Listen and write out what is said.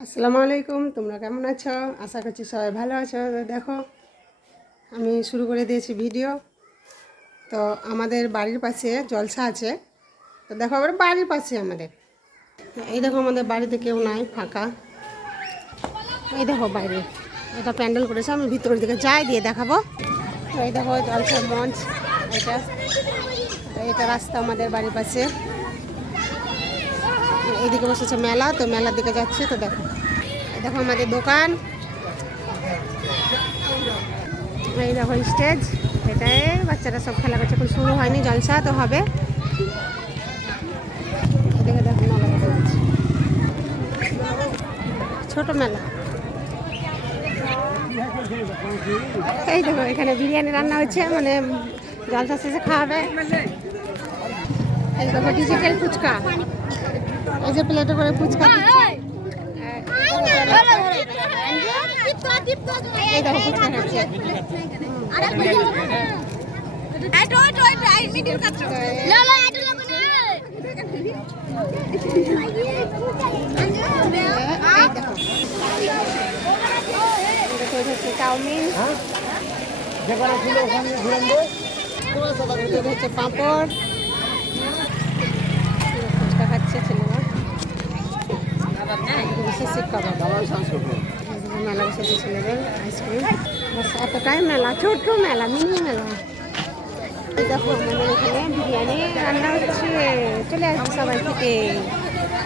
আসসালামু আলাইকুম, তোমরা কেমন আছো? আশা করছি সবাই ভালো আছো। দেখো, আমি শুরু করে দিয়েছি ভিডিও। তো আমাদের বাড়ির পাশে জলসা আছে। তো দেখো, আবার বাড়ির পাশে আমাদের। এই দেখো, আমাদের বাড়িতে কেউ নাই, ফাঁকা। এই দেখো বাইরে এটা প্যান্ডেল করেছে। আমি ভিতরের দিকে যাই, দিয়ে দেখাবো। তো এই দেখো জলসা মঞ্চ, এটা। এটা রাস্তা আমাদের বাড়ির পাশে। এইদিকে বসেছে মেলা, তো মেলার দিকে যাচ্ছে, তো দেখো। দেখো আমাদের দোকান। এই দেখো স্টেজ এটাই বাচ্চারা সব খেলা করছে। এখন শুরু হয়নি, জলসা তো হবে। এদিকে দেখো মেলা ছোট মেলা। এই দেখো, এখানে বিরিয়ানি রান্না হচ্ছে মানে জলসা শেষে খাওয়াবে। এই দেখো ডিজিটাল ফুচকা। এই যে প্লেটে করে ফুচকা চাউমিন হচ্ছে পাঁপড় বিশেষ কাবাব মেলা বসেছে ছেলেদের আইসক্রিম এতটাই মেলা ছোট্ট মেলা মিনি মেলা। দেখো আমাদের এখানে বিরিয়ানি রান্না হচ্ছে। চলে আসছে সবাই খেতে